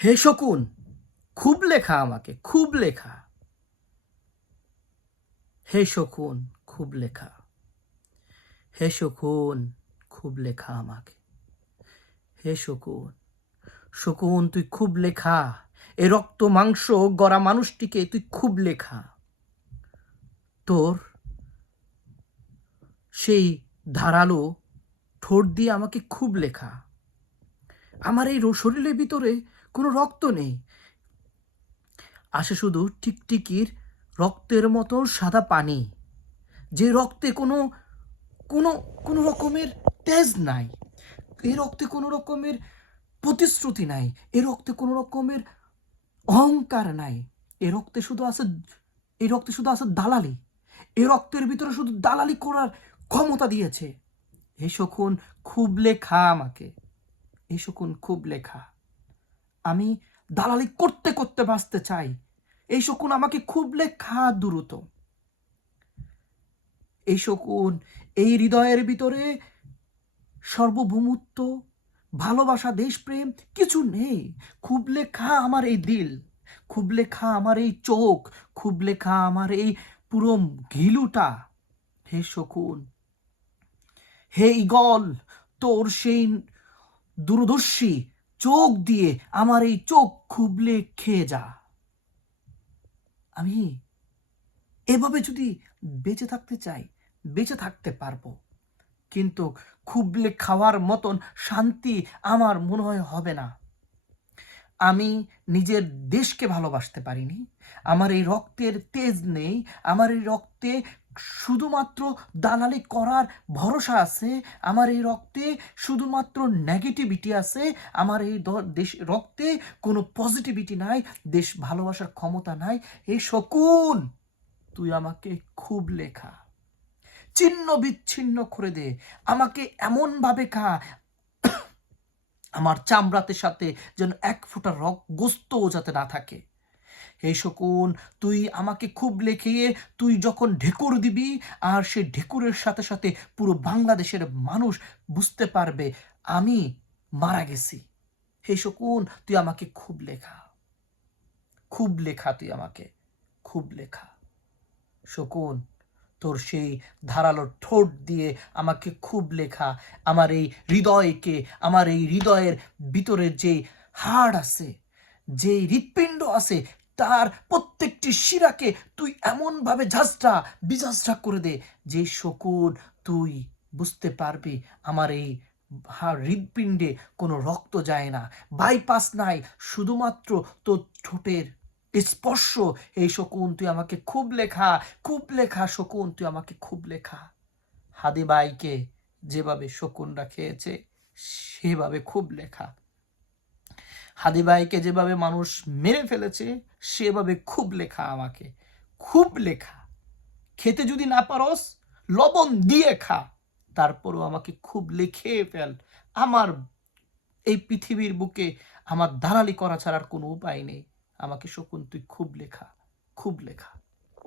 হে শকুন, খুব লেখা আমাকে, খুব লেখা। হে শকুন, খুব লেখা। হে শকুন, খুব লেখা আমাকে। হে শকুন, শকুন তুই খুব লেখা। এ রক্ত মাংস গড়া মানুষটিকে তুই খুব লেখা। তোর সেই ধারালো ঠোঁট দিয়ে আমাকে খুব লেখা। আমার এই শরীরের ভিতরে কোনো রক্ত নেই, আসে শুধু টিকটিকির রক্তের মতো সাদা পানি, যে রক্তে কোনো কোনো কোনো রকমের তেজ নাই, এই রক্তে কোনো রকমের প্রতিশ্রুতি নাই, এই রক্তে কোনো রকমের অহংকার নাই। এই রক্তে শুধু আছে দালালি। এই রক্তের ভিতরে শুধু দালালি করার ক্ষমতা দিয়েছে। এই শকুন খুব লেখা আমাকে, এই শকুন খুব লেখা। আমি দালালি করতে করতে বাঁচতে চাই। এই শকুন আমাকে খুব লেখা দ্রুত। এই শকুন, এই হৃদয়ের ভিতরে সার্বভৌমত্ব, ভালোবাসা, দেশপ্রেম কিছু নেই। খুব লেখা আমার এই দিল, খুব লেখা আমার এই চোখ, খুব লেখা আমার এই পুরো ঘিলুটা। হে শকুন, হে ঈগল, তোর সেই দূরদর্শী চোখ দিয়ে আমার এই চোখ খুবলে খেয়ে যা। আমি এভাবে যদি বেঁচে থাকতে চাই, বেঁচে থাকতে পারবো, কিন্তু খুবলে খাওয়ার মতন শান্তি আমার মনে হয় হবে না। আমি নিজের দেশকে ভালোবাসতে পারিনি, আমার এই রক্তের তেজ নেই, আমার এই রক্তে শুধুমাত্র দালালি করার ভরসা আছে, আমার এই রক্তে শুধুমাত্র নেগেটিভিটি আছে, আমার এই দেশ রক্তে কোনো পজিটিভিটি নাই, দেশ ভালোবাসার ক্ষমতা নাই। এই শকুন, তুই আমাকে খুব লেখা, ছিন্ন বিচ্ছিন্ন করে দে, আমাকে এমনভাবে খা আমার চামড়াতে সাথে যেন এক ফোঁটা গোস্তও যাতে না থাকে। হে শকুন, তুই আমাকে খুব লেখিয়ে তুই যখন ঢেকুর দিবি, আর সে ঢেকুরের সাথে সাথে পুরো বাংলাদেশের মানুষ বুঝতে পারবে আমি মারা গেছি। হে শকুন, তুই আমাকে খুব লেখা, খুব লেখা, তুই আমাকে খুব লেখা। শকুন, তোর সেই ধারালো ঠোঁট দিয়ে আমাকে খুব লেখা। আমার এই হৃদয়কে, আমার এই হৃদয়ের ভিতরে যে হাড় আছে, যে হৃৎপিণ্ড আছে, তার প্রত্যেকটি শিরাকে তুই এমনভাবে ঝাঁঝরা বিঝাঁঝরা করে দে যে শকুন, তুই বুঝতে পারবি আমার এই হৃৎপিণ্ডে কোনো রক্ত যায় না, বাইপাস নাই, শুধুমাত্র তোর ঠোঁটের স্পর্শ। এই শকুন, তুই আমাকে খুব লেখা, খুব লেখা। শকুন, তুই আমাকে খুব লেখা। হাদিবাইকে যেভাবে শকুনরা খেয়েছে সেভাবে খুব লেখা। হাদিবাইকে যেভাবে মানুষ মেরে ফেলেছে সেভাবে খুব লেখা আমাকে, খুব লেখা। খেতে যদি না পারস লবণ দিয়ে খা, তারপরও আমাকে খুব লিখে ফেল। আমার এই পৃথিবীর বুকে আমার দালালি করা ছাড়ার কোনো উপায় নেই। আমাকে শকুন তুই খুব লেখা, খুব লেখা।